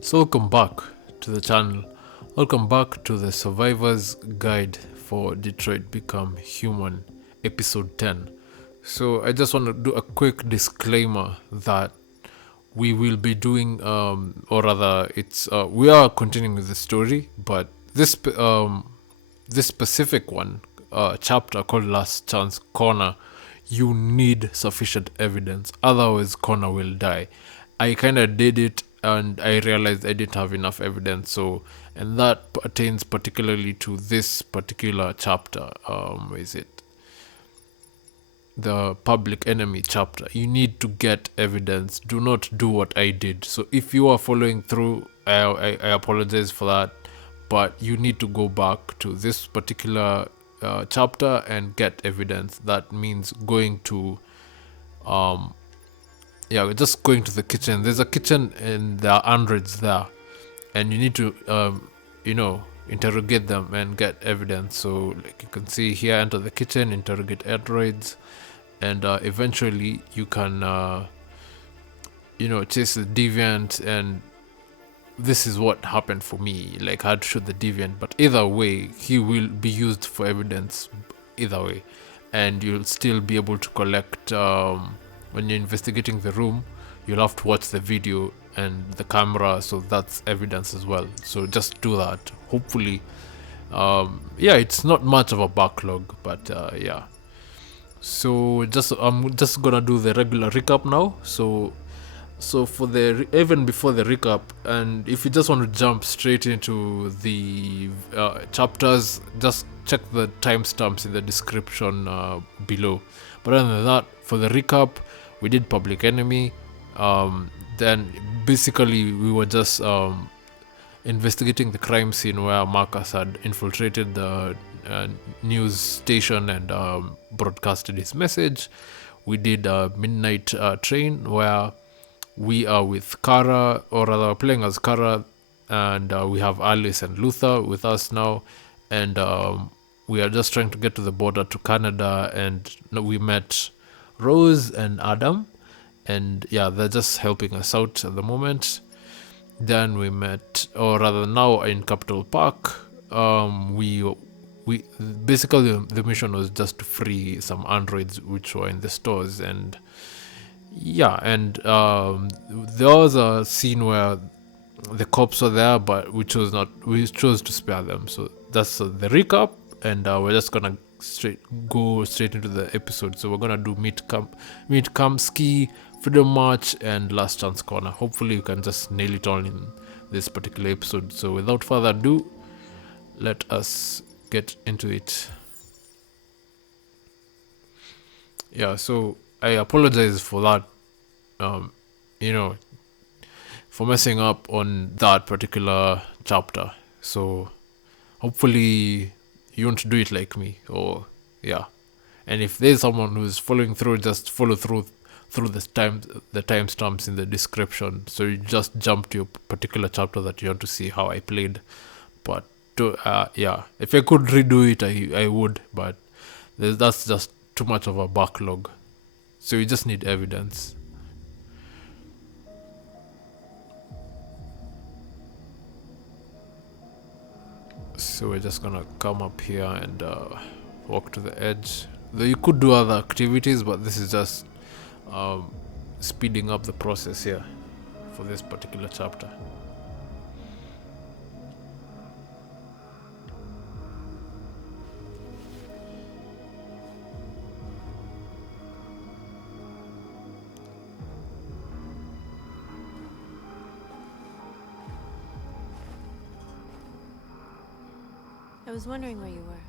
So welcome back to the channel. Welcome back to the Survivor's Guide for Detroit Become Human, episode 10. So I just want to do a quick disclaimer that we will be doing, or rather, we are continuing with the story, but this specific one, chapter called Last Chance Corner, you need sufficient evidence, otherwise Connor will die. I kind of did it and I realized I didn't have enough evidence, so and that pertains particularly to this particular chapter. Is it the public enemy chapter? You need to get evidence. Do not do what I did. So if you are following through, I apologize for that, but you need to go back to this particular chapter and get evidence. That means going to just going to the kitchen. There's a kitchen and there are androids there, and you need to interrogate them and get evidence. So like you can see here, enter the kitchen, interrogate androids, and eventually you can chase the deviant. And this is what happened for me. Like, I had to shoot the deviant, but either way he will be used for evidence either way, and you'll still be able to collect, when you're investigating the room, you'll have to watch the video and the camera, so that's evidence as well. So just do that. Hopefully, it's not much of a backlog, but yeah. So I'm just gonna do the regular recap now. So for even before the recap, and if you just want to jump straight into the chapters, just check the timestamps in the description below. But other than that, for the recap, we did Public Enemy. Then basically we were just investigating the crime scene where Marcus had infiltrated the news station and broadcasted his message. We did a midnight train where we are with Kara, or rather playing as Kara, and we have Alice and Luther with us now, and we are just trying to get to the border to Canada, and we met Rose and Adam, and yeah, they're just helping us out at the moment. Then we met, or rather now in Capital Park, we basically the mission was just to free some androids which were in the stores. And yeah, and there was a scene where the cops were there, but we chose to spare them. So that's the recap, and we're just gonna go straight into the episode. So we're gonna do meet Kamsky, Freedom March, and Last Chance Corner. Hopefully you can just nail it all in this particular episode. So without further ado, let us get into it. Yeah, so I apologize for that, um, you know, for messing up on that particular chapter. So hopefully you won't do it like me, or yeah. And if there's someone who's following through, just follow through the timestamps in the description. So you just jump to your particular chapter that you want to see how I played. But if I could redo it, I would, but that's just too much of a backlog. So you just need evidence. So we're just gonna come up here and walk to the edge. Though you could do other activities, but this is just speeding up the process here for this particular chapter. I was wondering where you were.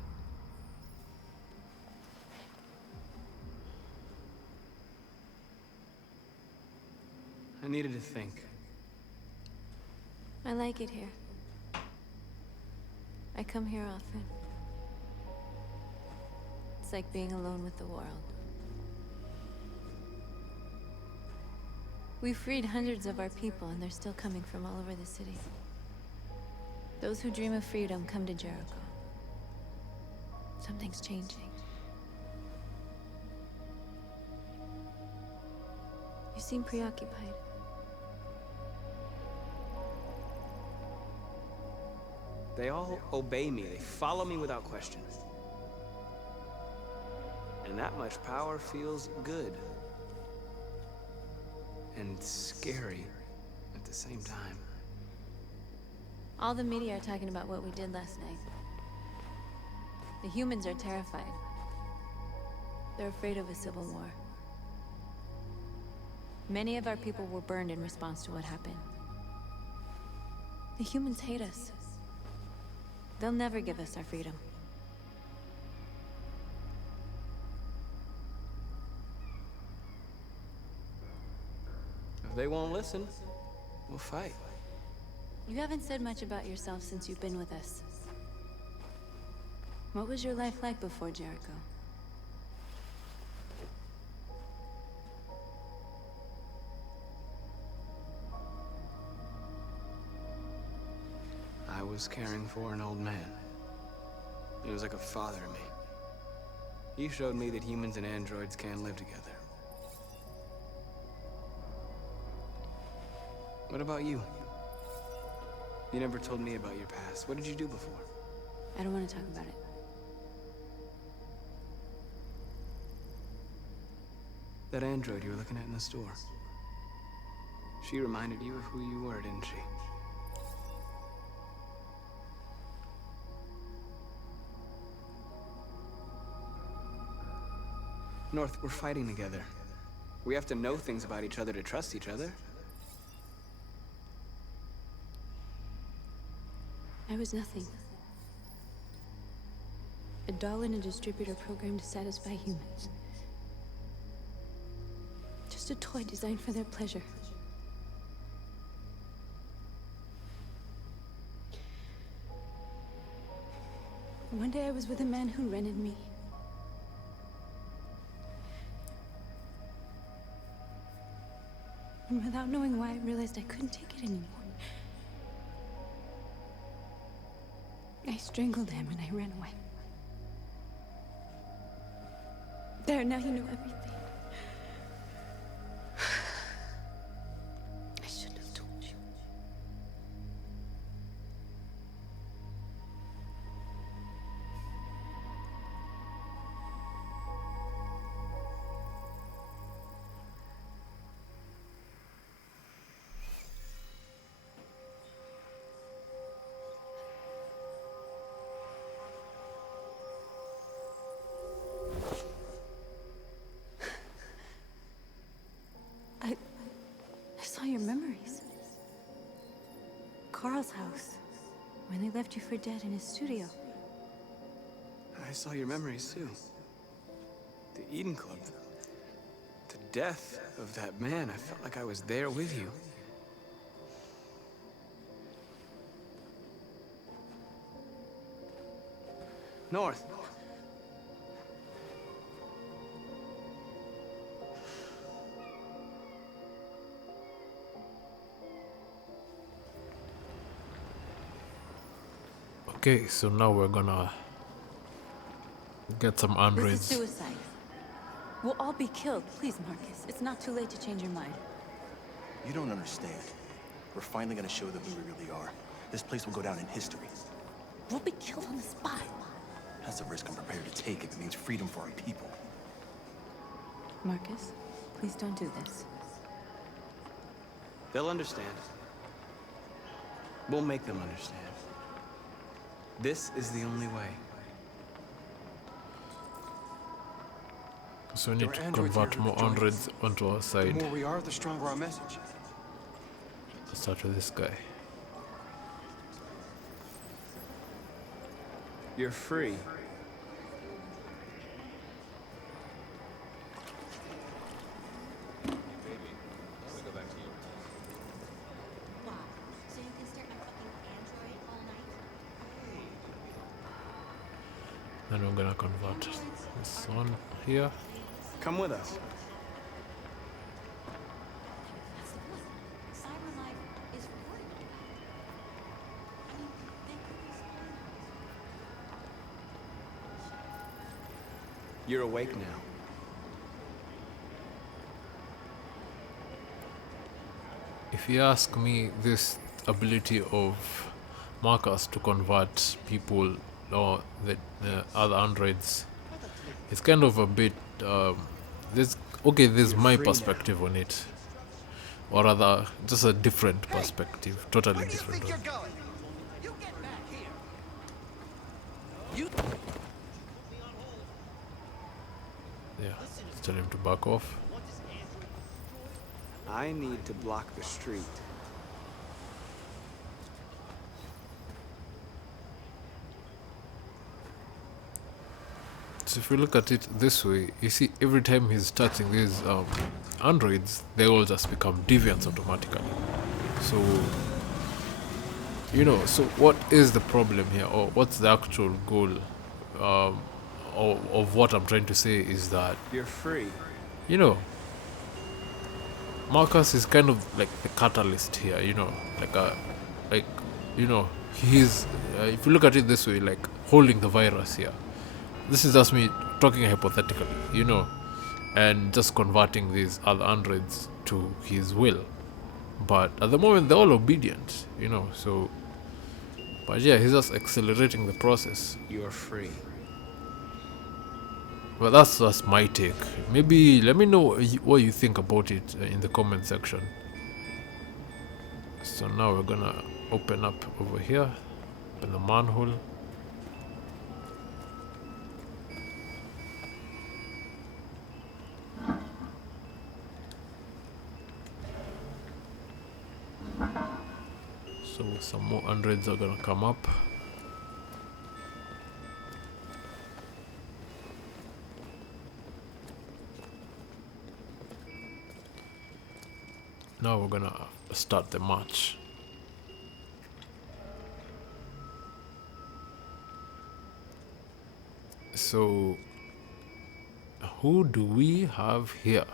I needed to think. I like it here. I come here often. It's like being alone with the world. We freed hundreds of our people, and they're still coming from all over the city. Those who dream of freedom come to Jericho. Something's changing. You seem preoccupied. They all obey me. They follow me without question. And that much power feels good. And scary at the same time. All the media are talking about what we did last night. The humans are terrified. They're afraid of a civil war. Many of our people were burned in response to what happened. The humans hate us. They'll never give us our freedom. If they won't listen, we'll fight. You haven't said much about yourself since you've been with us. What was your life like before Jericho? I was caring for an old man. He was like a father to me. He showed me that humans and androids can live together. What about you? You never told me about your past. What did you do before? I don't want to talk about it. That android you were looking at in the store. She reminded you of who you were, didn't she? North, we're fighting together. We have to know things about each other to trust each other. I was nothing. A doll in a distributor program to satisfy humans. Just a toy designed for their pleasure. One day I was with a man who rented me. And without knowing why, I realized I couldn't take it anymore. I strangled him and I ran away. There, now you know everything. I shouldn't have told you. I saw your memories. Carl's house, when they left you for dead in his studio. I saw your memories too. The Eden Club. The death of that man. I felt like I was there with you. North. Okay, so now we're gonna get some This is androids. suicide. We'll all be killed. Please, Marcus. It's not too late to change your mind. You don't understand. We're finally gonna show them who we really are. This place will go down in history. We'll be killed on the spot. That's a risk I'm prepared to take if it means freedom for our people. Marcus, please don't do this. They'll understand. We'll make them understand. This is the only way. So we need There to are androids convert here more to join androids onto our The side. more we are, the stronger our message. Let's start with this guy. You're free. Wow. So you can start my fucking Android all night? Then we're gonna convert this one here. Come with us. That's the point. Cyber life is recording all that. I mean, they could be spying on us. You're awake now. If you ask me, this ability of Marcus to convert people or the other androids. It's kind of a bit there's You're my free now. perspective on it, or rather just a different perspective, totally different one. going? You get back here. Yeah, let's tell him to back off. I need to block the street. So if you look at it this way, you see every time he's touching these androids, they all just become deviants automatically. So, so what is the problem here, or what's the actual goal of what I'm trying to say is that, You're free. you know, Marcus is kind of like the catalyst here, he's, if you look at it this way, like holding the virus here. This is just me talking hypothetically, and just converting these other androids to his will. But at the moment, they're all obedient, so. But yeah, he's just accelerating the process. You're free. Well, that's just my take. Maybe let me know what you think about it in the comment section. So now we're gonna open up over here, open the manhole. So some more androids are gonna come up. Now we're gonna start the march. So who do we have here?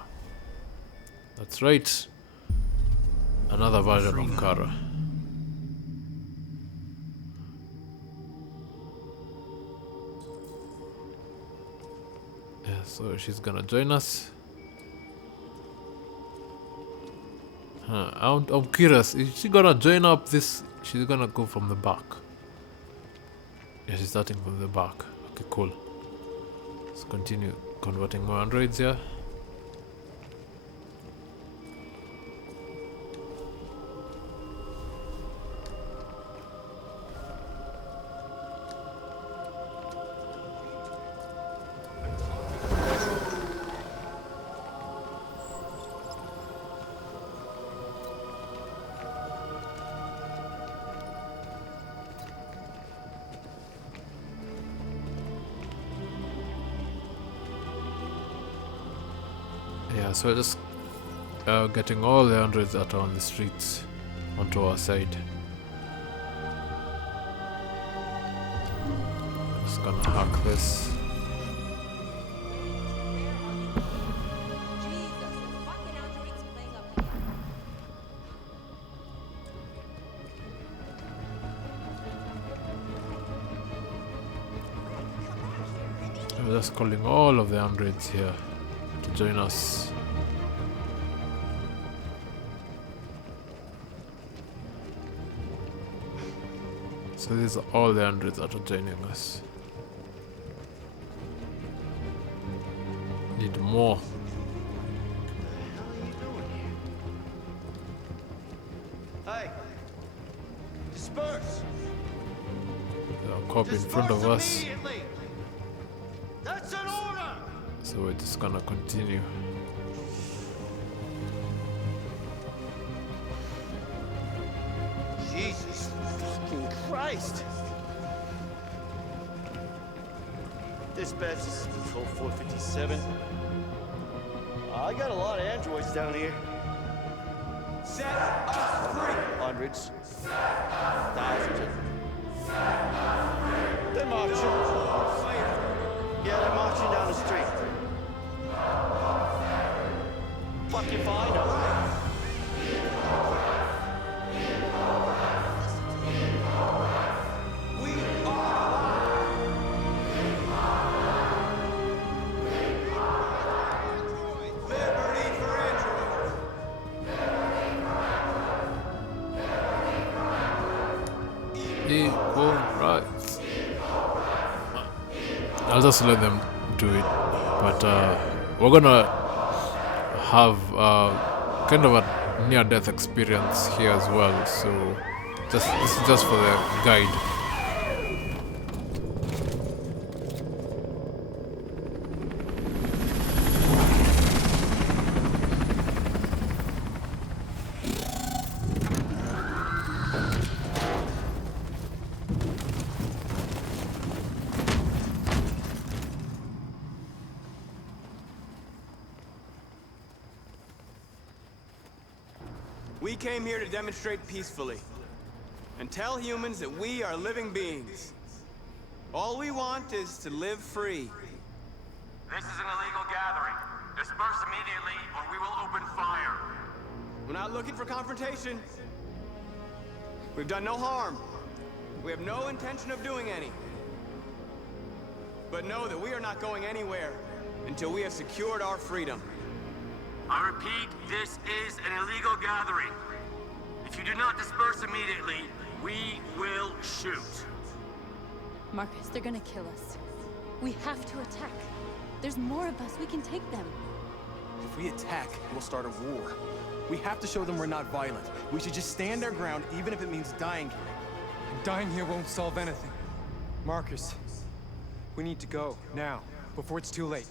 That's right, another version of Kara. Yeah, so she's gonna join us. I'm curious, is she gonna join up this? She's gonna go from the back. Yeah, she's starting from the back. Okay, cool. Let's continue converting more androids here. Yeah, so just getting all the androids that are on the streets onto our side. Just gonna hack this. I'm just calling all of the androids here to join us. So these are all the androids that are joining us. Need more. Hey, disperse. They are caught in front of us. Immediately. That's an order. So we're just gonna continue. Jesus fucking Christ. Dispatch, this is Patrol 457. I got a lot of androids down here. Set us free. Hundreds. Thousands of them. They're marching. Yeah, they're marching down the street. Fucking find them. Equal rights. I'll just let them do it, but we're gonna have kind of a near-death experience here as well. So, this is just for the guide. We came here to demonstrate peacefully and tell humans that we are living beings. All we want is to live free. This is an illegal gathering. Disperse immediately or we will open fire. We're not looking for confrontation. We've done no harm. We have no intention of doing any. But know that we are not going anywhere until we have secured our freedom. I repeat, this is an illegal gathering. If you do not disperse immediately, we will shoot. Marcus, they're gonna kill us. We have to attack. There's more of us. We can take them. If we attack, we'll start a war. We have to show them we're not violent. We should just stand our ground, even if it means dying here. And dying here won't solve anything. Marcus, we need to go, now, before it's too late.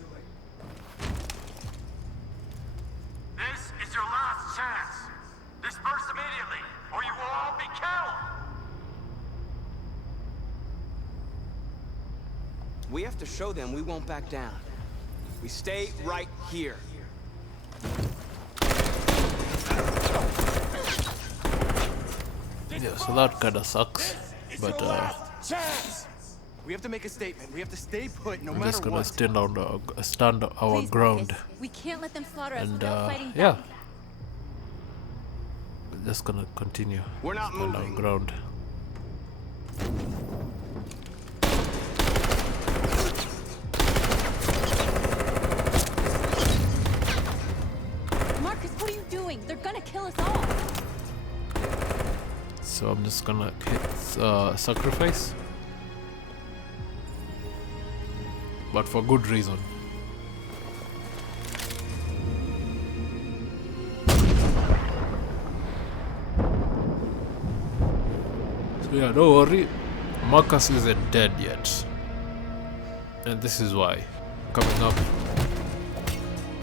This is your last chance. Disperse immediately, or you will all be killed. We have to show them we won't back down. We stay right here. Yeah, so that kinda sucks, but We have to make a statement. We have to stay put no I'm matter just gonna what. stand our Please, ground, Marcus. We can't let them slaughter us and without fighting yeah, back. we're just gonna continue We're not stand our moving. ground. Marcus, what are you doing? They're gonna kill us all. So I'm just gonna hit sacrifice, but for good reason. So yeah, don't worry, Marcus isn't dead yet, and this is why. Coming up,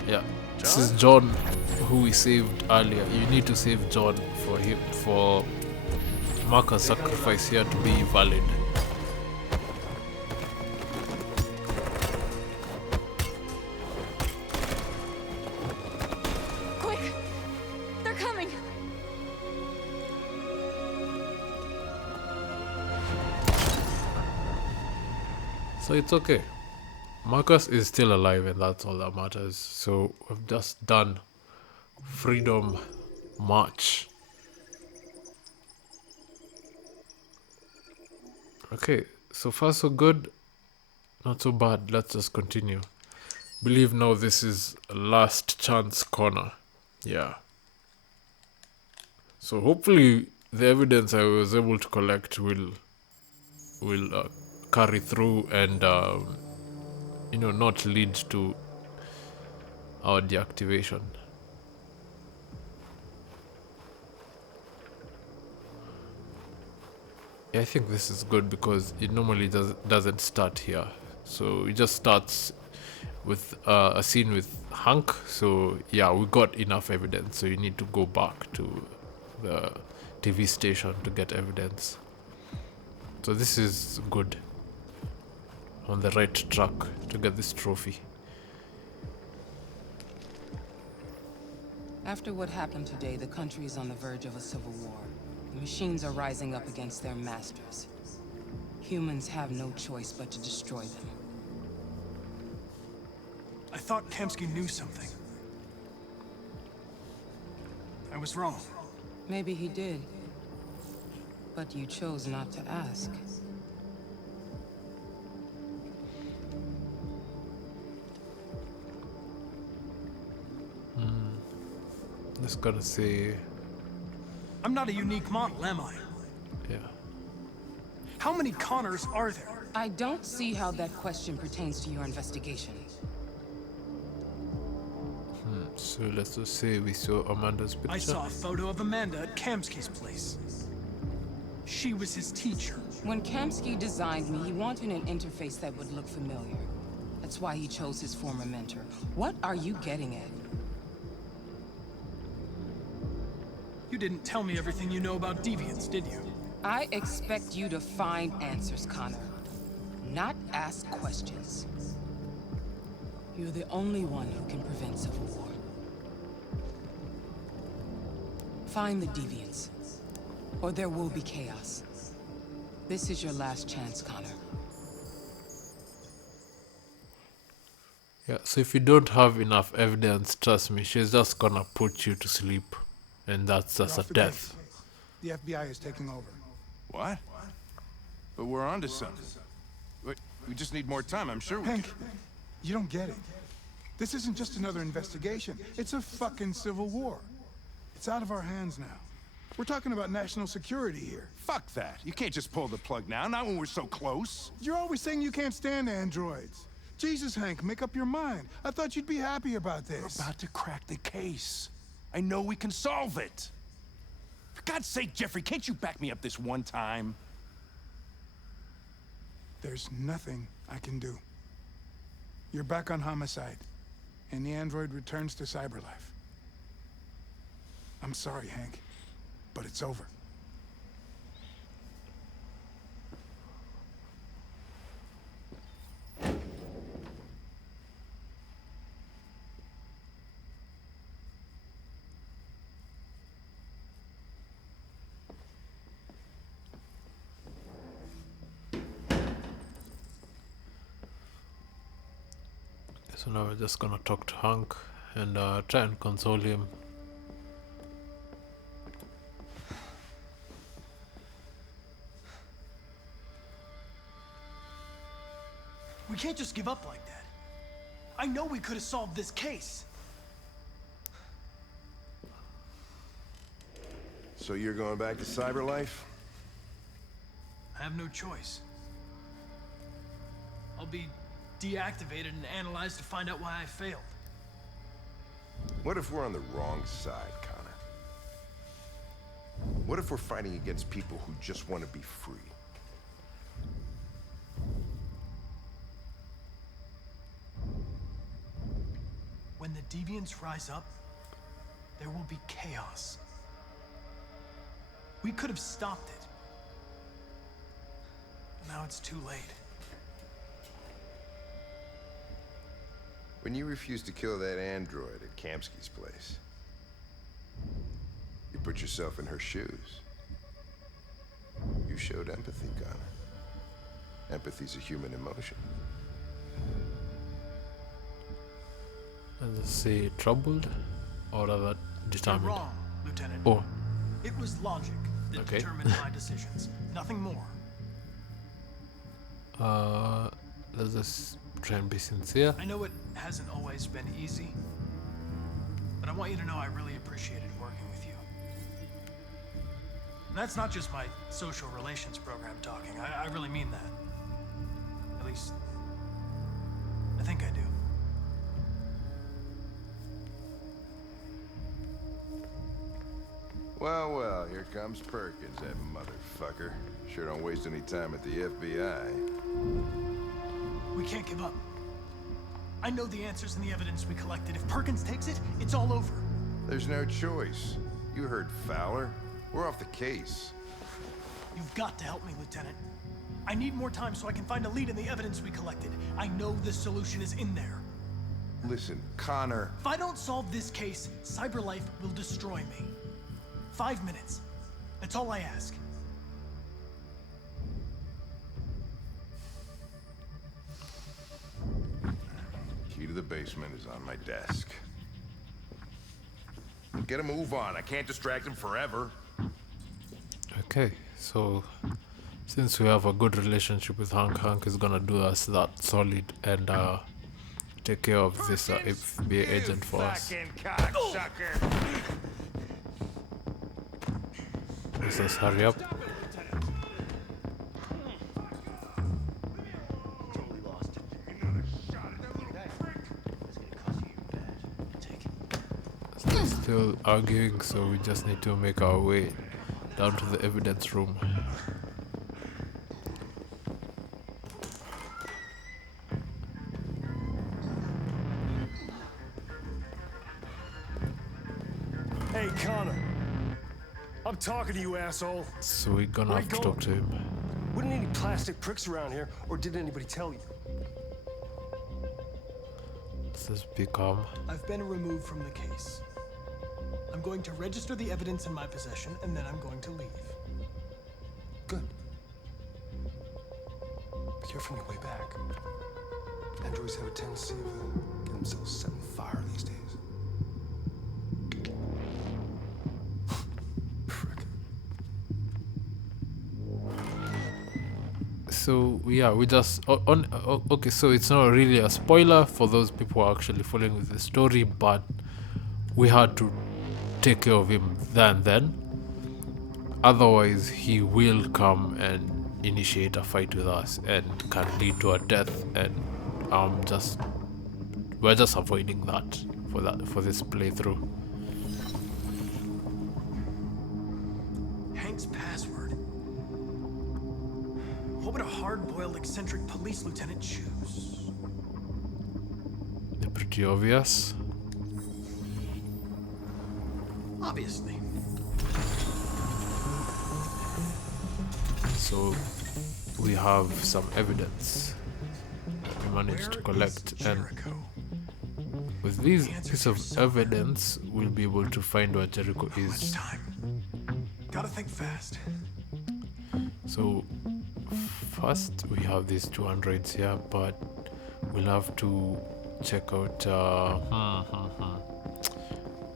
yeah, this is John, who we saved earlier. You need to save John for Marcus' sacrifice here to be valid. Quick! They're coming! So it's okay. Marcus is still alive, and that's all that matters. So we've just done Freedom March. Okay, so far so good. Not so bad. Let's just continue. Believe now this is last chance corner. Yeah. So hopefully the evidence I was able to collect will carry through and not lead to our deactivation. Yeah, I think this is good because it normally doesn't start here. So it just starts with a scene with Hank. So yeah, we got enough evidence. So you need to go back to the TV station to get evidence. So this is good. On the right track to get this trophy. After what happened today, the country is on the verge of a civil war. The machines are rising up against their masters. Humans have no choice but to destroy them. I thought Kemsky knew something. I was wrong. Maybe he did. But you chose not to ask. Just gotta say, I'm not a unique model, am I? yeah. How many Connors are there? I don't see how that question pertains to your investigation. So let's just say we saw Amanda's picture. I saw a photo of Amanda at Kamsky's place. She was his teacher. When Kamsky designed me, he wanted an interface that would look familiar. That's why he chose his former mentor. What are you getting at? You didn't tell me everything you know about deviants, did you? I expect you to find answers, Connor. Not ask questions. You're the only one who can prevent civil war. Find the deviants, or there will be chaos. This is your last chance, Connor. Yeah, so if you don't have enough evidence, trust me, she's just gonna put you to sleep. And that's just a death. The FBI is taking over. What? But we're onto something. We just need more time, I'm sure we Hank, you don't get it. This isn't just another investigation. It's a fucking civil war. It's out of our hands now. We're talking about national security here. Fuck that. You can't just pull the plug now, not when we're so close. You're always saying you can't stand androids. Jesus, Hank, make up your mind. I thought you'd be happy about this. We're about to crack the case. I know we can solve it. For God's sake, Jeffrey, can't you back me up this one time? There's nothing I can do. You're back on homicide, and the android returns to cyberlife. I'm sorry, Hank, but it's over. So now we're just gonna talk to Hank and try and console him. We can't just give up like that. I know we could have solved this case. So you're going back to cyberlife? I have no choice. I'll be deactivated and analyzed to find out why I failed. What if we're on the wrong side, Connor? What if we're fighting against people who just want to be free? When the deviants rise up, there will be chaos. We could have stopped it. But now it's too late. When you refused to kill that android at Kamsky's place, you put yourself in her shoes. You showed empathy, Connor. Empathy's a human emotion. Let's say troubled or rather determined. You're wrong, Lieutenant. Oh. It was logic that determined my decisions. Nothing more. Let's just try and be sincere. I know it hasn't always been easy, but I want you to know I really appreciated working with you. And that's not just my social relations program talking. I really mean that. At least, I think I do. Well, well, here comes Perkins, that motherfucker. Sure don't waste any time at the FBI. We can't give up. I know the answers and the evidence we collected. If Perkins takes it, it's all over. There's no choice. You heard Fowler. We're off the case. You've got to help me, Lieutenant. I need more time so I can find a lead in the evidence we collected. I know the solution is in there. Listen, Connor. If I don't solve this case, CyberLife will destroy me. 5 minutes. That's all I ask. Key to the basement is on my desk. Get a move on. I can't distract him forever. Okay, so since we have a good relationship with Hank, Hank is gonna do us that solid and take care of this FBI agent for us. Let's just hurry up. still arguing, so we just need to make our way down to the evidence room. Hey, Connor. I'm talking to you, asshole. So we're gonna have to talk to him. Wouldn't any plastic pricks around here, or did anybody tell you? Let's just be calm. I've been removed from the case. I'm going to register the evidence in my possession, and then I'm going to leave. Good. Be careful on your way back. Androids have a tendency of getting themselves set on fire these days. So yeah, we just okay, so it's not really a spoiler for those people who are actually following with the story, but we had to take care of him then. Otherwise he will come and initiate a fight with us and can lead to a death, and we're just avoiding that for this playthrough. Hank's password. What would a hard-boiled, eccentric police lieutenant choose? They're pretty obvious. Obviously. So we have some evidence that we managed to collect, and with this piece of evidence we'll be able to find where Jericho is. Gotta think fast. So first we have these two androids here, but we'll have to check out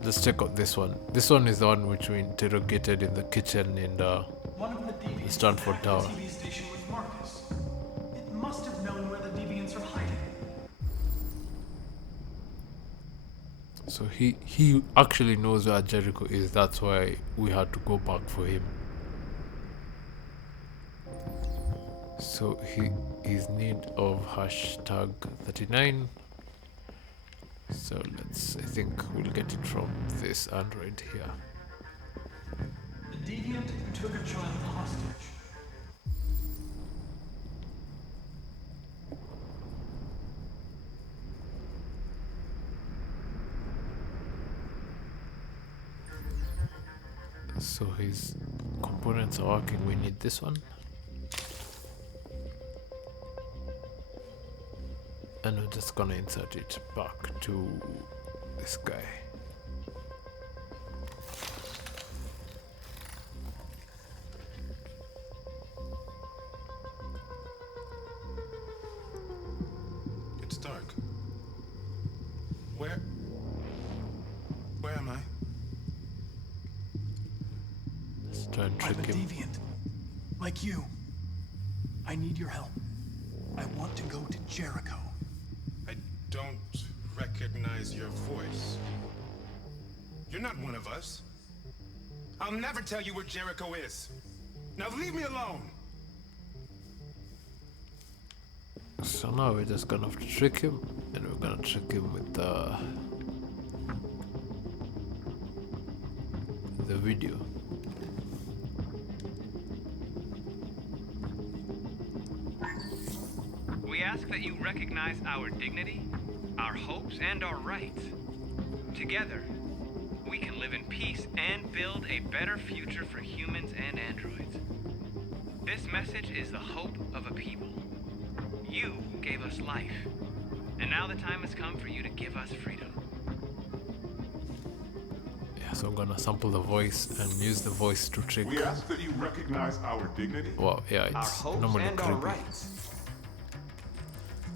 let's check out this one. This one is the one which we interrogated in the kitchen in the Stanford Tower. TV station with Marcus. It must have known where the deviants are hiding. So he actually knows where Jericho is. That's why we had to go back for him. So he is in need of hashtag 39. So I think we'll get it from this android here. The deviant who took a child hostage. So his components are working. We need this one. And we're just gonna insert it back to this guy. It's dark. Where am I? Let's try and trick I'm a him. deviant. Like you. I need your help. I want to go to Jericho. I don't recognize your voice. You're not one of us. I'll never tell you where Jericho is. Now leave me alone. So now we're just gonna have to trick him, and we're gonna trick him with the video. We ask that you recognize our dignity, our hopes, and our rights. Together, we can live in peace and build a better future for humans and androids. This message is the hope of a people. You gave us life, and now the time has come for you to give us freedom. Yeah, so I'm gonna sample the voice and use the voice to trick. We ask that you recognize our dignity, Well, yeah, our it's hopes, normally and our creepy. rights.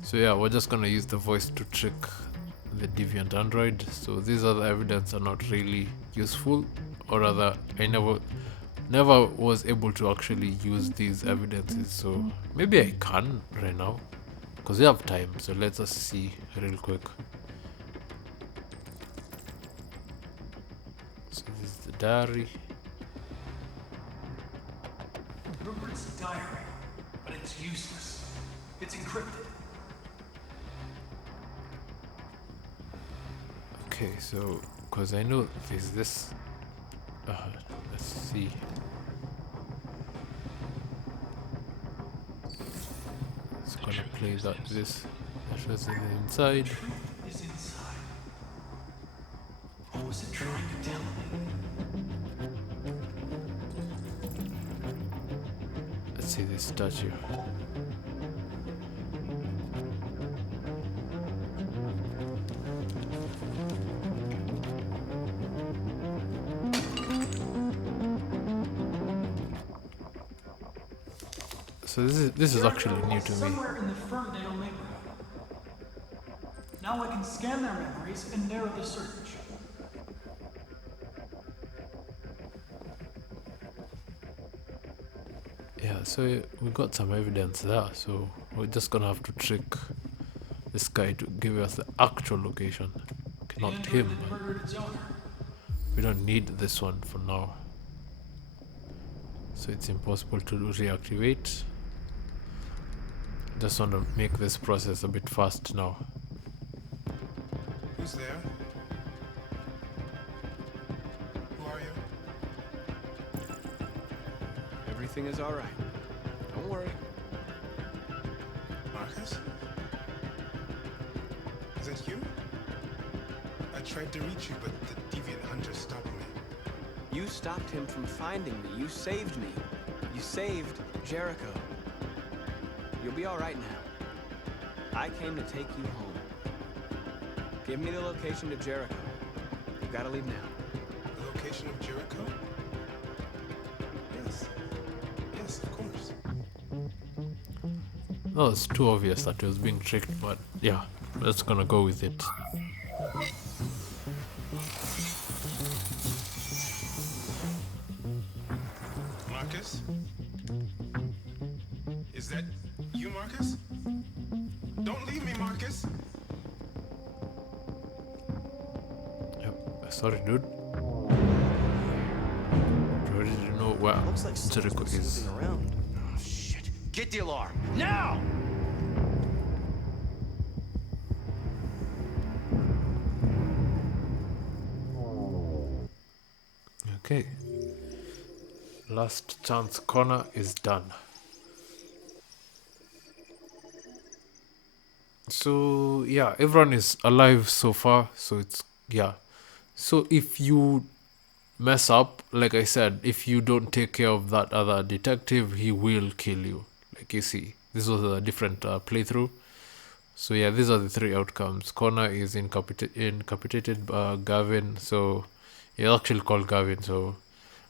So yeah, we're just gonna use the voice to trick the deviant android. So these other evidence are not really useful, or rather I never was able to actually use these evidences, so maybe I can right now because we have time. So let's just see real quick. So this is the diary. Rupert's diary, but it's useless. It's encrypted. Okay, so because I know there's this. Let's see. It's gonna play this was inside. Is inside. What was it trying to tell me? Let's see this statue. So this is actually new to me. Somewhere in the Ferndale neighborhood. Now I can scan their memories and narrow the search. Yeah, so we got some evidence there, so we're just gonna have to trick this guy to give us the actual location. Okay, not him. We don't need this one for now. So it's impossible to reactivate. Just want to make this process a bit fast now. Who's there? Who are you? Everything is all right. Don't worry. Marcus? Is that you? I tried to reach you, but the deviant hunter stopped me. You stopped him from finding me. You saved me. You saved Jericho. You'll be all right now. I came to take you home. Give me the location to Jericho. You've got to leave now. The location of Jericho? Yes. Yes, of course. No, it's too obvious that he was being tricked, but yeah, let's gonna go with it. Marcus? Is that you, Marcus? Don't leave me, Marcus! Yep, sorry, dude. Already didn't know where Jericho is. Oh, shit. Get the alarm. Now! Okay. Last chance corner is done. So yeah, everyone is alive so far, so it's yeah. So if you mess up, like I said, if you don't take care of that other detective, he will kill you. Like you see, this was a different playthrough. So yeah, these are the three outcomes. Connor is incapacitated, Gavin, so he's actually called Gavin, so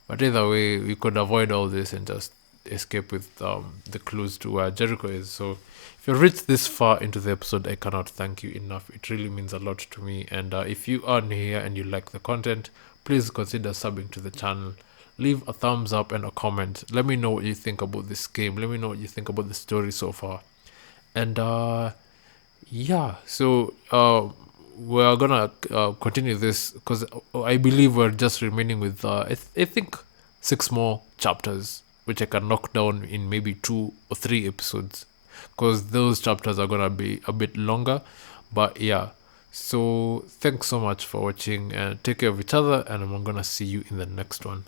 but either way we could avoid all this and just escape with the clues to where Jericho is. So if you reached this far into the episode, I cannot thank you enough. It really means a lot to me. And if you are new here and you like the content, please consider subbing to the channel. Leave a thumbs up and a comment. Let me know what you think about this game. Let me know what you think about the story so far. And yeah, so we're gonna continue this because I believe we're just remaining with I think 6 more chapters, which I can knock down in maybe 2 or 3 episodes, because those chapters are gonna be a bit longer. But yeah, so thanks so much for watching and take care of each other, and I'm gonna see you in the next one.